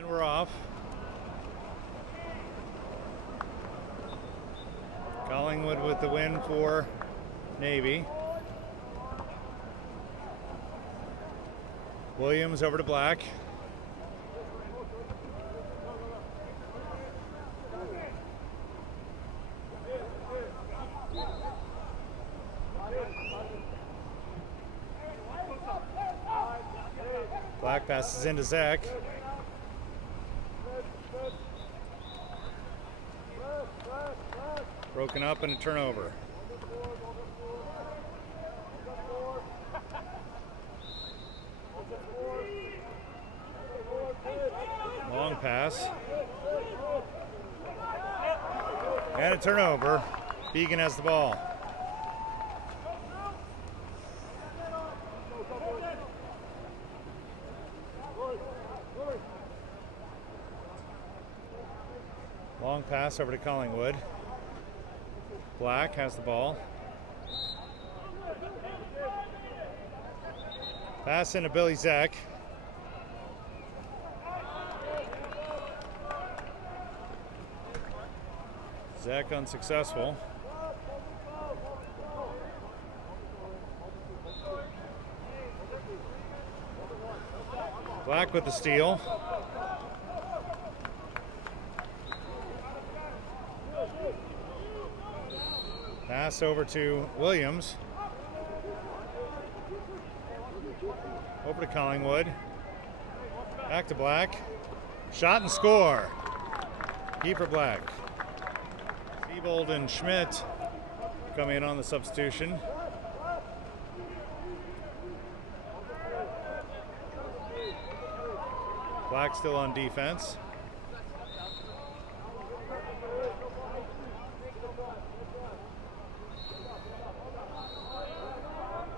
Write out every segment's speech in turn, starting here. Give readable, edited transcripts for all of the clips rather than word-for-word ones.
And we're off. Collingwood with the win for Navy. Williams over to Black. Black passes into Zeck. Broken up and a turnover. Long pass. And a turnover. Began has the ball. Long pass over to Collingwood. Black has the ball. Pass into Billy Zeck. Zeck unsuccessful. Black with the steal. Pass over to Williams. Over to Collingwood. Back to Black. Shot and score. Kiefer Black. Siebold and Schmidt coming in on the substitution. Black still on defense.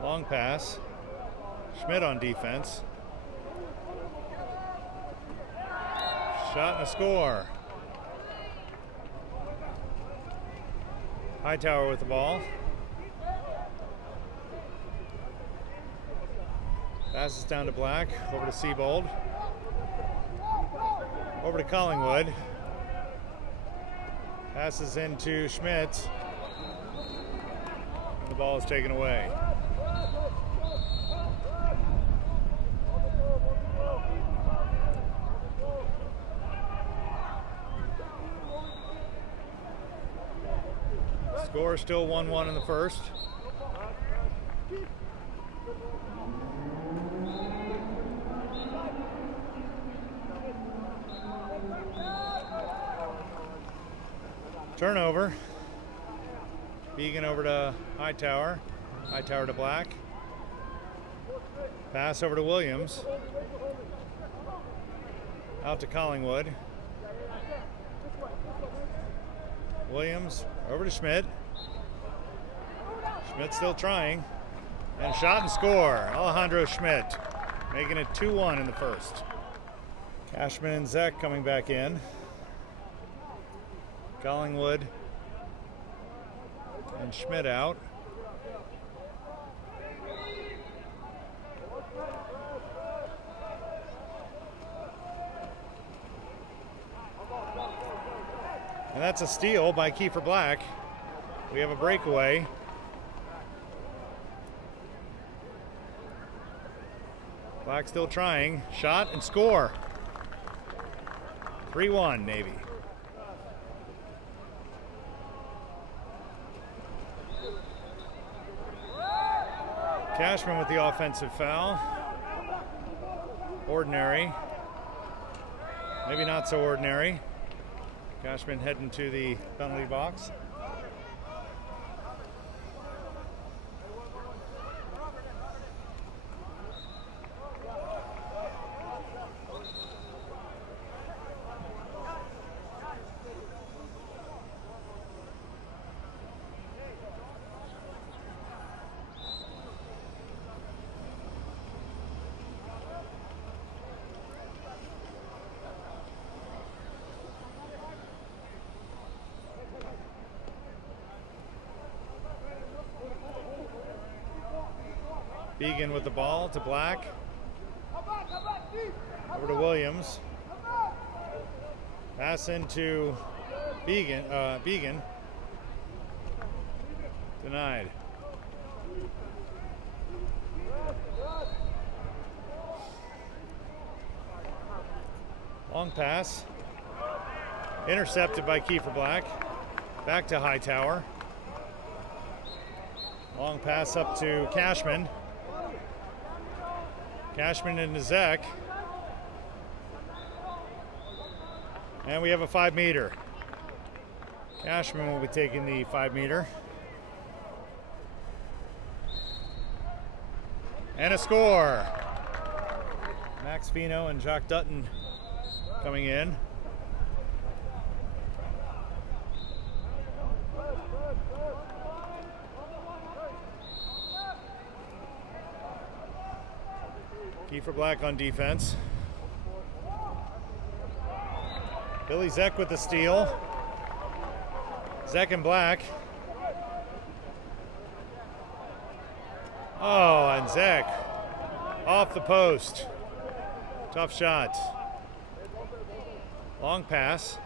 Long pass. Schmidt on defense. Shot and a score. Hightower with the ball. Passes down to Black. Over to Siebold. Over to Collingwood. Passes into Schmidt. The ball is taken away. Score still 1-1 in the first. Turnover. Began over to Hightower. Hightower to Black. Pass over to Williams. Out to Collingwood. Williams over to Schmidt. Schmidt still trying. And shot and score. Alejandro Schmidt making it 2-1 in the first. Cashman and Zeck coming back in. Collingwood and Schmidt out. And that's a steal by Kiefer Black. We have a breakaway. Black still trying. Shot and score. 3-1 Navy. Cashman with the offensive foul. Ordinary. Maybe not so ordinary. Cashman heading to the penalty box. Began with the ball to Black. Over to Williams. Pass into Began. Denied. Long pass. Intercepted by Kiefer Black. Back to Hightower. Long pass up to Cashman. Cashman into Zeck. And we have a 5-meter. Cashman will be taking the 5-meter. And a score. Max Fino and Jaques Dutton coming in. Kiefer Black on defense. Billy Zeck with the steal. Zeck and Black. Oh, and Zeck off the post. Tough shot. Long pass.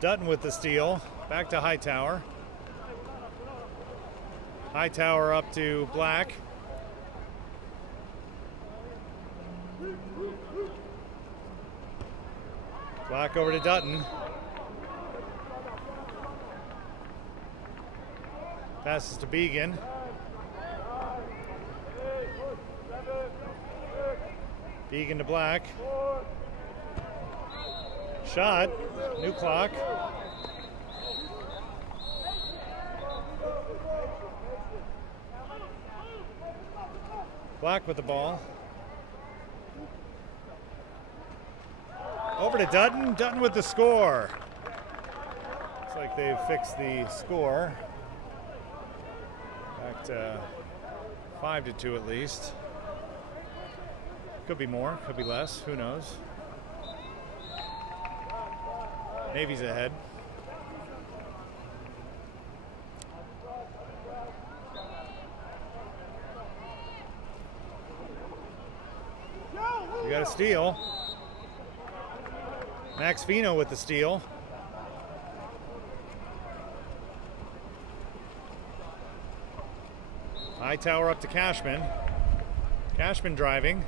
Dutton with the steal. Back to Hightower. Hightower up to Black. Black over to Dutton. Passes to Began. Began to Black. Shot. New clock. Black with the ball. Over to Dutton. Dutton with the score. Looks like they've fixed the score. Back to 5-2 at least. Could be more, could be less, who knows. Navy's ahead. We got a steal. Max Fino with the steal. Hightower up to Cashman. Cashman driving.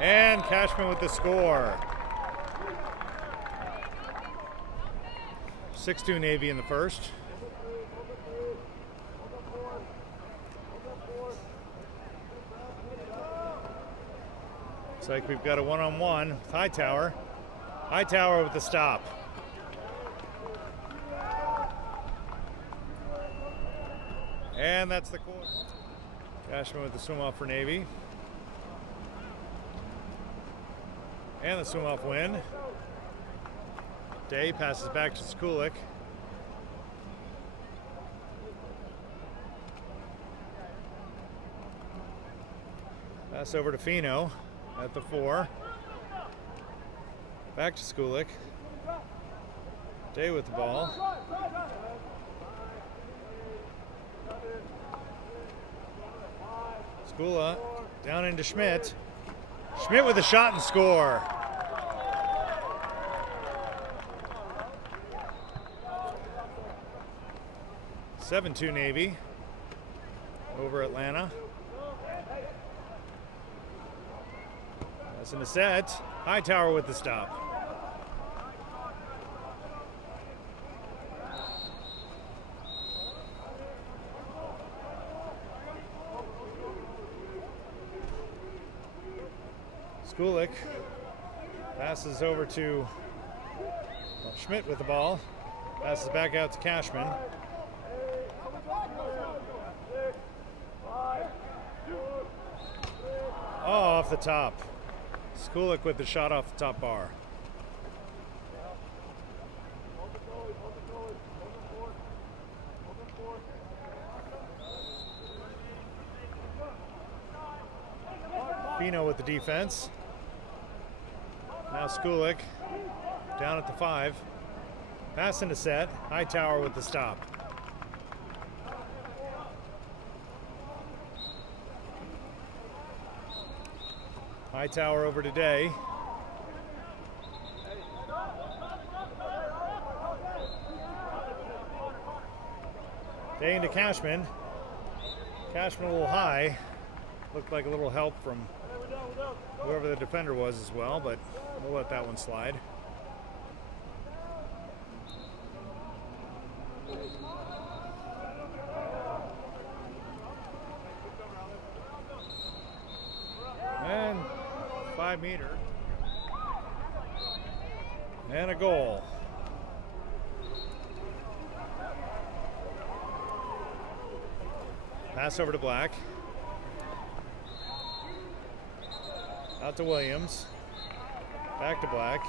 And Cashman with the score. 6-2 Navy in the first. Looks like we've got a one-on-one with Hightower. Hightower with the stop. And that's the quarter. Cashman with the swim-off for Navy. And the swim-off win. Day passes back to Sekulic. Pass over to Fino at the 4. Back to Sekulic. Day with the ball. Skula down into Schmidt. Schmidt with a shot and score. (7-2) Navy over Atlanta. That's in the set. Hightower with the stop. Sekulic passes over to Schmidt with the ball. Passes back out to Cashman. Oh, off the top. Sekulic with the shot off the top bar. Fino with the defense. Now Sekulic down at the 5. Pass into set. Hightower with the stop. Hightower over today. Day into Cashman. Cashman a little high. Looked like a little help from whoever the defender was as well, but we'll let that one slide. And 5 meter. And a goal. Pass over to Black. Out to Williams. Back to Black.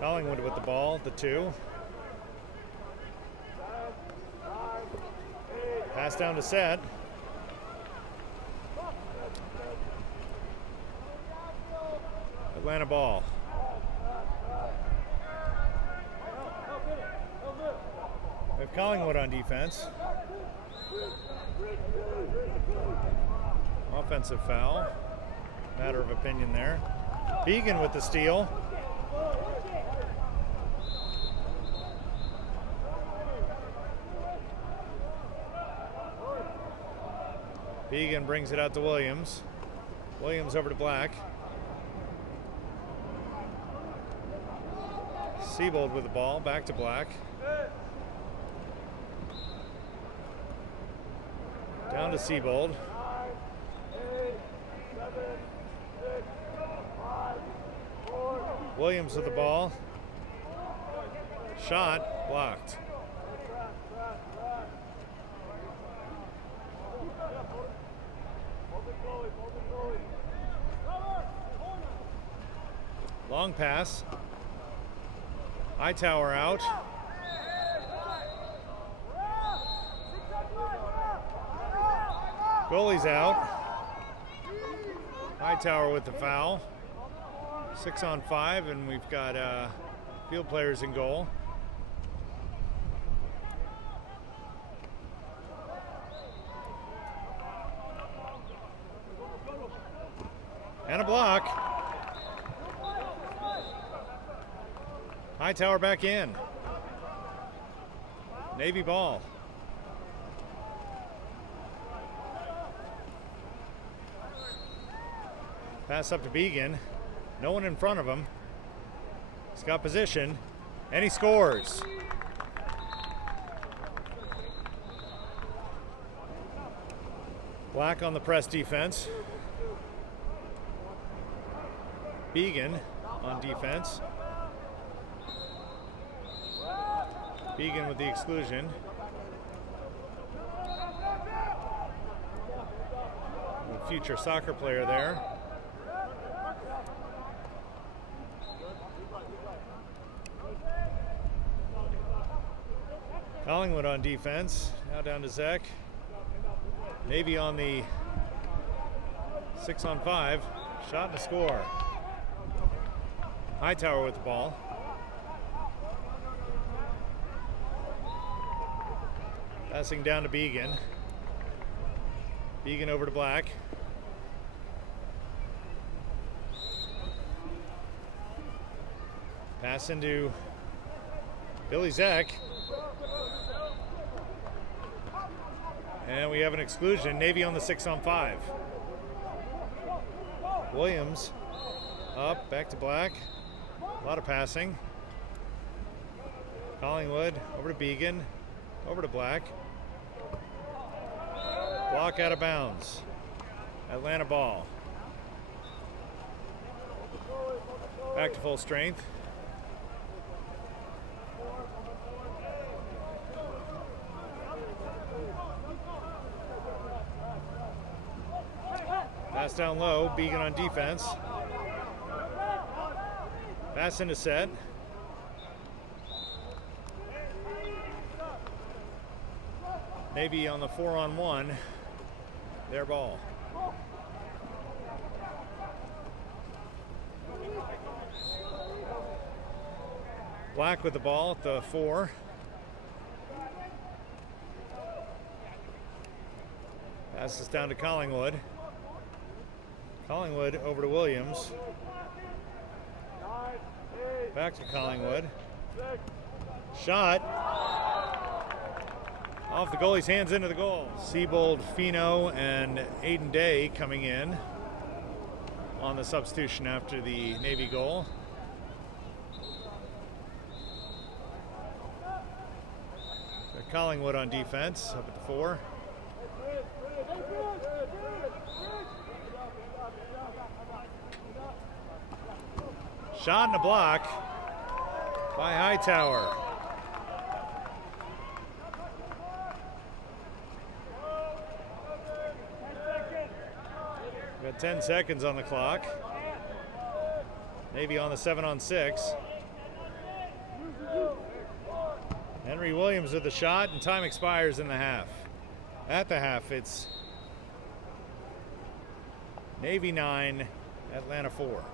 Collingwood with the ball, the 2. Pass down to Set. Atlanta ball. We have Collingwood on defense. Offensive foul. Matter of opinion there. Began with the steal. Began brings it out to Williams. Williams over to Black. Seabold with the ball, back to Black. Down to Seabold. Williams with the ball. Shot blocked. Long pass. Hightower out. Goalie's out. Hightower with the foul. 6 on 5, and we've got field players in goal. And a block. Hightower back in. Navy ball. Pass up to Began. No one in front of him. He's got position, and he scores. Black on the press defense. Began on defense. Began with the exclusion. A future soccer player there. Collingwood on defense. Now down to Zeck. Navy on the 6 on 5. Shot and a score. Hightower with the ball. Passing down to Began. Began over to Black. Pass into Billy Zeck. And we have an exclusion. Navy on the 6 on 5. Williams up, back to Black. A lot of passing. Collingwood over to Began. Over to Black. Block out of bounds. Atlanta ball. Back to full strength. Pass down low, Began on defense. Pass into Set. Navy on the 4 on 1. Their ball. Black with the ball at the 4. Passes down to Collingwood. Collingwood over to Williams. Back to Collingwood. Shot. Off the goalie's hands into the goal. Seabold, Fino, and Aiden Day coming in on the substitution after the Navy goal. Got Collingwood on defense, up at the 4. Shot and a block by Hightower. Got 10 seconds on the clock. Navy on the 7-on-6. Henry Williams with the shot, and time expires in the half. At the half, it's Navy 9, Atlanta 4.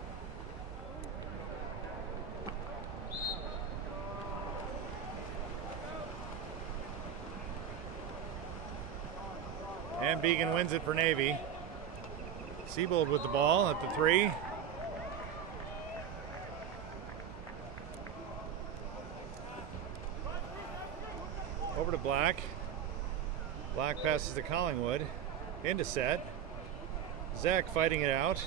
And Began wins it for Navy. Seabold with the ball at the 3. Over to Black. Black passes to Collingwood. Into set. Zeck fighting it out.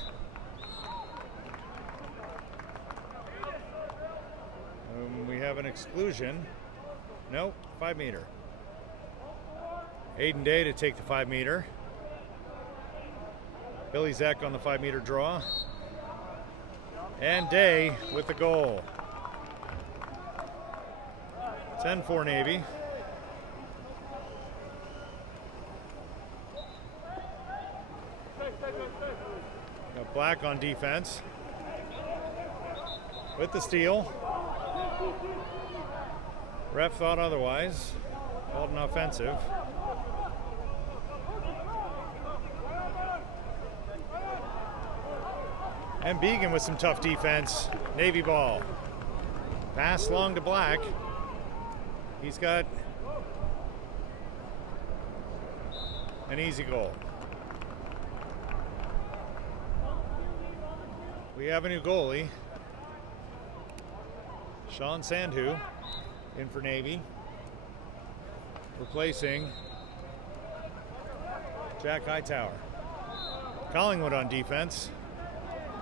We have an exclusion. Nope, 5-meter. Aiden Day to take the 5-meter. Billy Zeck on the 5-meter draw. And Day with the goal. 10-4 Navy. Got Black on defense. With the steal. Ref thought otherwise. Called an offensive. And Began with some tough defense. Navy ball. Pass long to Black. He's got an easy goal. We have a new goalie. Sean Sandhu in for Navy. Replacing Jack Hightower. Collingwood on defense.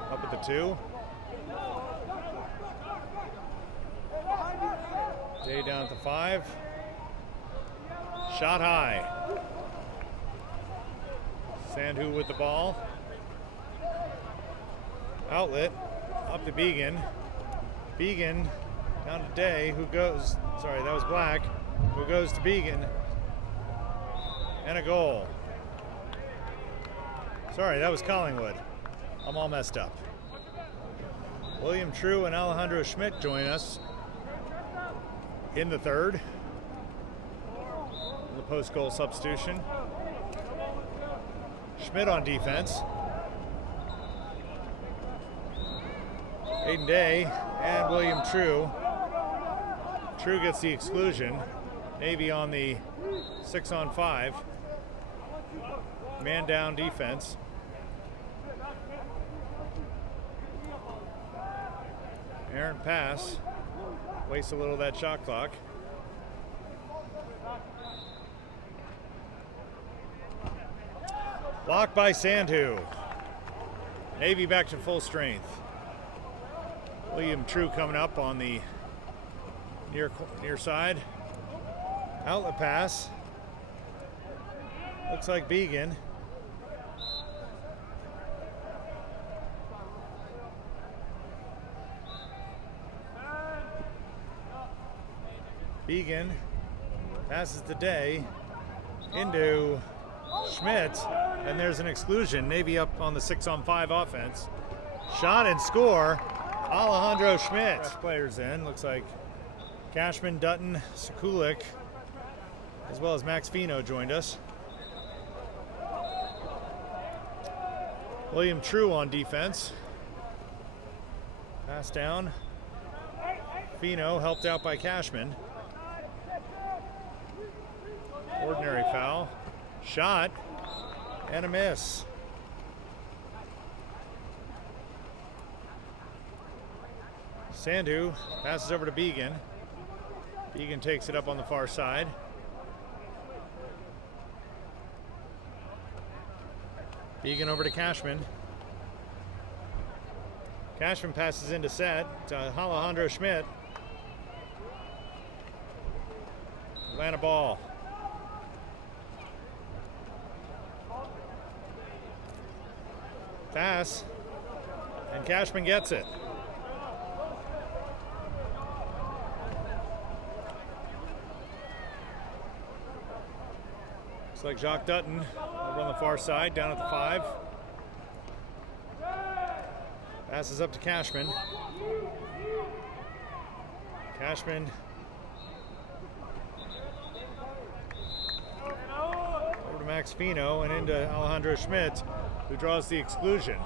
Up at the 2. Day down at the 5. Shot high. Sandhu with the ball. Outlet. Up to Began. Began down to Day, who goes, sorry, that was Black, who goes to Began. And a goal. Sorry, that was Collingwood. I'm all messed up. William True and Alejandro Schmidt join us in the 3rd. The post-goal substitution. Schmidt on defense. Aiden Day and William True. True gets the exclusion. Navy on the 6-on-5. Man down defense. Errant pass. Wastes a little of that shot clock. Blocked by Sandhu. Navy back to full strength. William True coming up on the near side. Outlet pass. Looks like Began. Began passes the Day into Schmidt, and there's an exclusion. Navy up on the 6-on-5 offense. Shot and score. Alejandro Schmidt. Fresh players in. Looks like Cashman, Dutton, Sekulic, as well as Max Fino joined us. William True on defense. Pass down. Fino helped out by Cashman. Ordinary foul. Shot and a miss. Sandhu passes over to Began. Began takes it up on the far side. Began over to Cashman. Cashman passes into set to Alejandro Schmidt. Atlanta ball. Pass. And Cashman gets it. Looks like Jaques Dutton over on the far side, down at the 5. Passes up to Cashman. Cashman over to Max Fino and into Alejandro Schmidt, who draws the exclusion.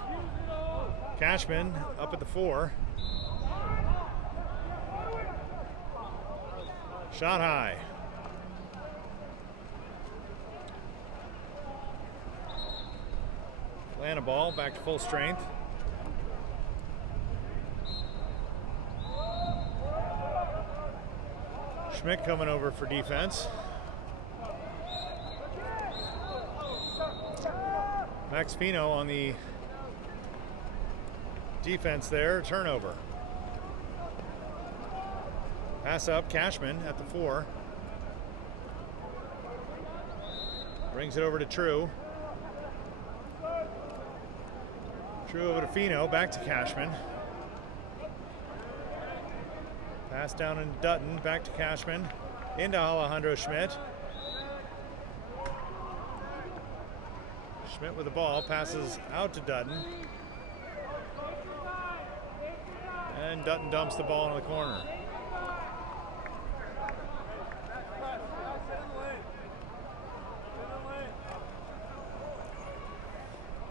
Cashman up at the 4. Shot high. Atlanta ball back to full strength. Schmidt coming over for defense. Max Fino on the defense there, turnover. Pass up, Cashman at the 4. Brings it over to True. True over to Fino, back to Cashman. Pass down in Dutton, back to Cashman, into Alejandro Schmidt. Schmidt with the ball, passes out to Dutton. And Dutton dumps the ball into the corner.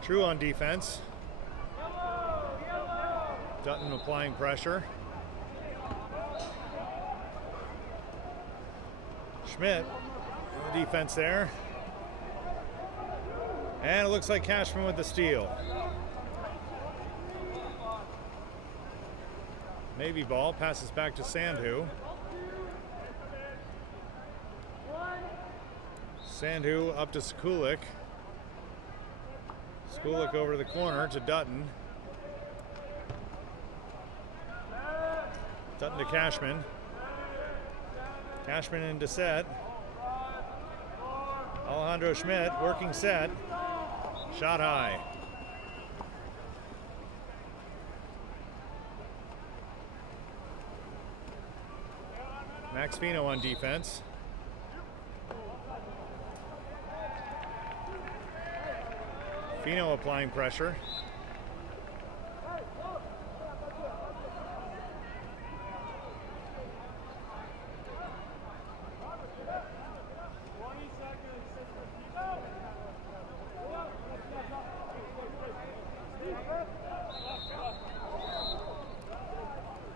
True on defense. Dutton applying pressure. Schmidt on the defense there. And it looks like Cashman with the steal. Navy ball passes back to Sandhu. Sandhu up to Sekulic. Sekulic over to the corner to Dutton. Dutton to Cashman. Cashman into set. Alejandro Schmidt working set. Shot high. Max Fino on defense. Fino applying pressure.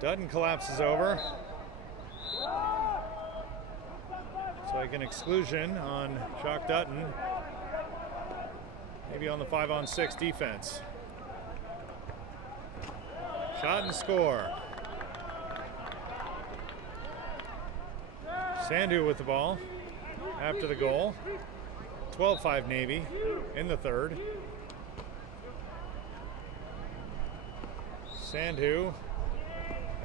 Dutton collapses over. So like an exclusion on Jaques Dutton. Maybe on the 5-on-6 defense. Shot and score. Sandhu with the ball after the goal. 12-5 Navy in the 3rd. Sandhu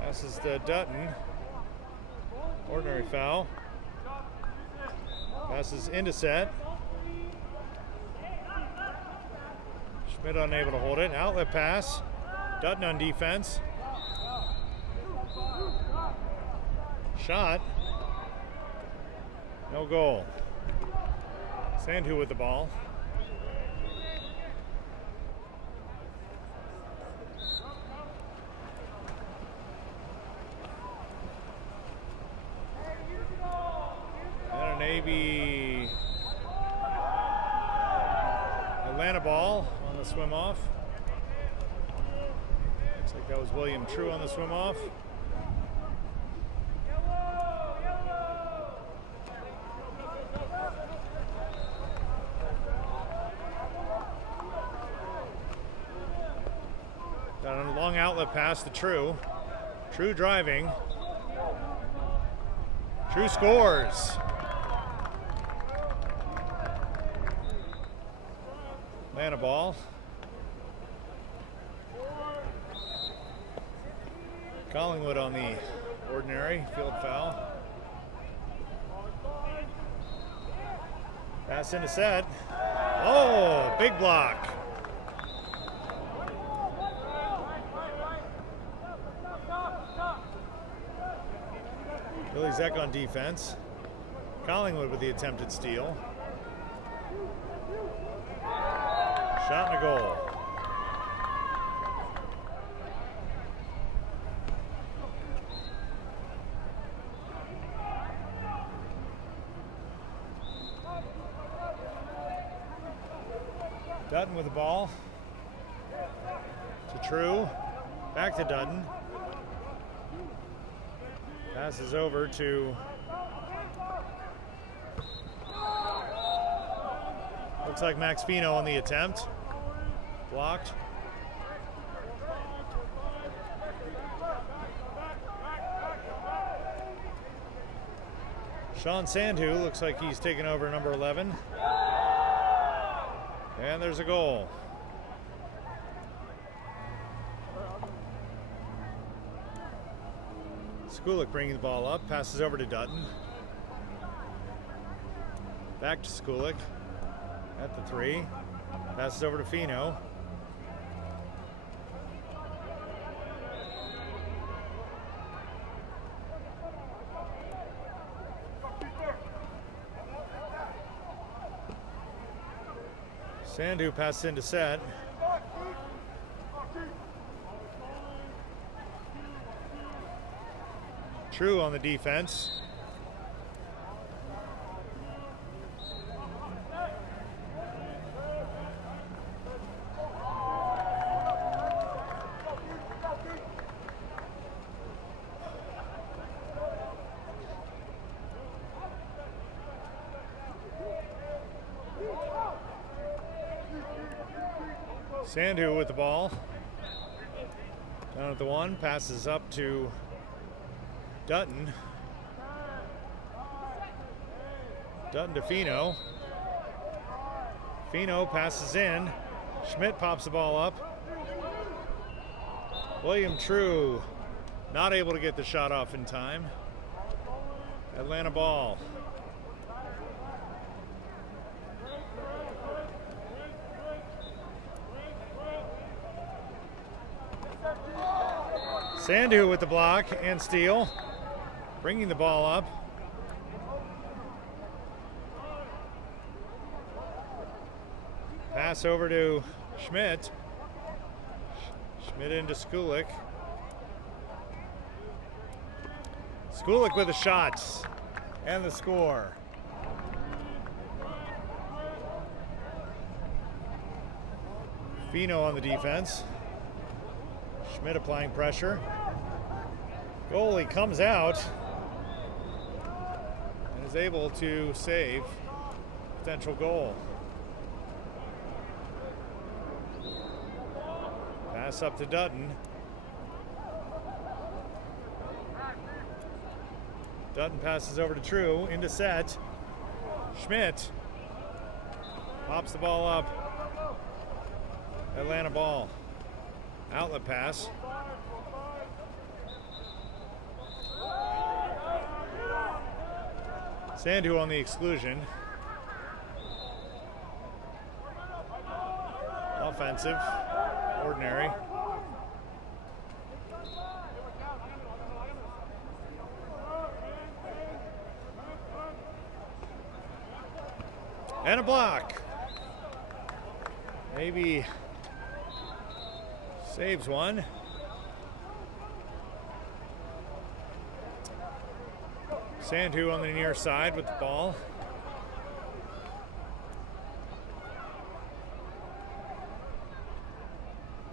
passes to Dutton. Ordinary foul. Passes into set. Schmidt unable to hold it. Outlet pass. Dutton on defense. Shot. No goal. Sandhu with the ball. And a Navy Atlanta ball on the swim off. Looks like that was William True on the swim off. Got a long outlet pass to True. True driving. True scores. Man a ball. Collingwood on the ordinary field foul. Pass into set. Oh, big block. Billy Zeck on defense. Collingwood with the attempted steal. Shot and a goal. Dutton with the ball. To True. Back to Dutton. Passes over to... Looks like Max Fino on the attempt. Blocked. Sean Sandhu looks like he's taken over number 11. And there's a goal. Sekulic bringing the ball up, passes over to Dutton. Back to Sekulic at the 3. Passes over to Fino. Sandhu passes into set. True on the defense. Sandhu with the ball. Down at the 1, passes up to Dutton. Dutton to Fino. Fino passes in. Schmidt pops the ball up. William True not able to get the shot off in time. Atlanta ball. Sandhu with the block and steal, bringing the ball up. Pass over to Schmidt. Schmidt into Sekulic. Sekulic with the shots and the score. Fino on the defense. Schmidt applying pressure. Goalie comes out and is able to save potential goal. Pass up to Dutton. Dutton passes over to True, into set. Schmidt pops the ball up. Atlanta ball. Outlet pass. Sandhu on the exclusion. Offensive. Ordinary. And a block. Maybe saves one. Sandhu on the near side with the ball.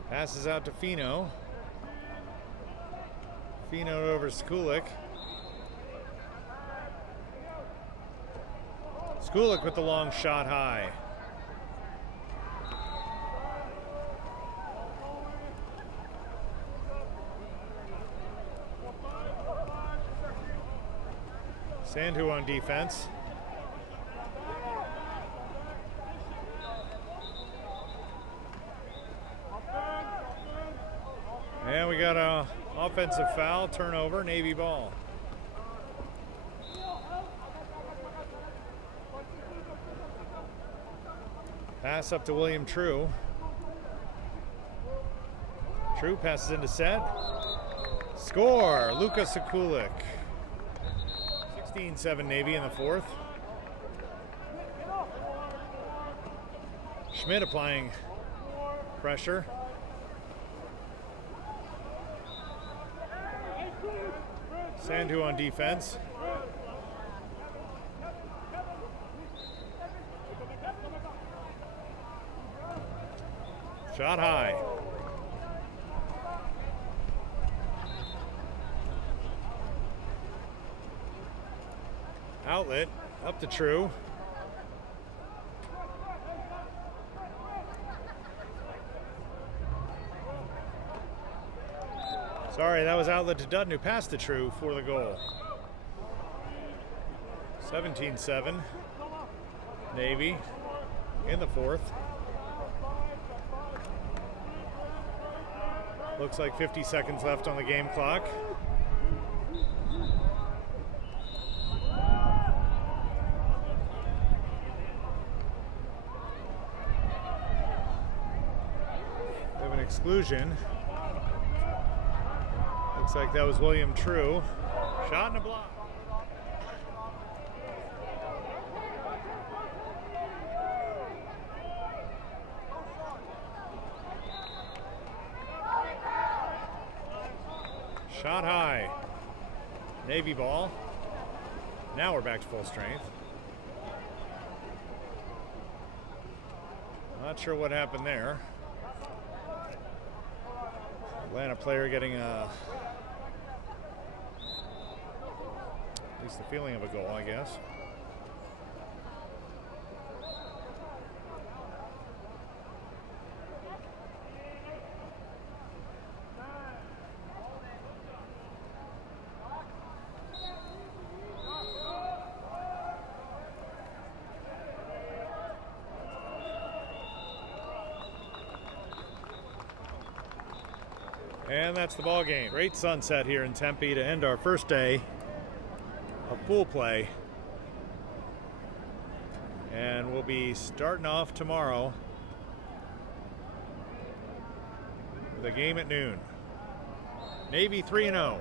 Passes out to Fino. Fino over to Sekulic. Sekulic with the long shot high. Sandhu on defense. And we got a offensive foul, turnover, Navy ball. Pass up to William True. True passes into set. Score, Luka Sekulic. 16-7 Navy in the fourth. Schmidt applying pressure. Sandhu on defense. Shot high. Outlet, up to True. Sorry, that was outlet to Dutton, who passed to True for the goal. 17-7. Navy in the fourth. Looks like 50 seconds left on the game clock. We have an exclusion. Looks like that was William True. Shot and a block. Shot high. Navy ball. Now we're back to full strength. Not sure what happened there. Atlanta player getting at least the feeling of a goal, I guess. And that's the ball game. Great sunset here in Tempe to end our first day of pool play. And we'll be starting off tomorrow with a game at noon. Navy 3-0.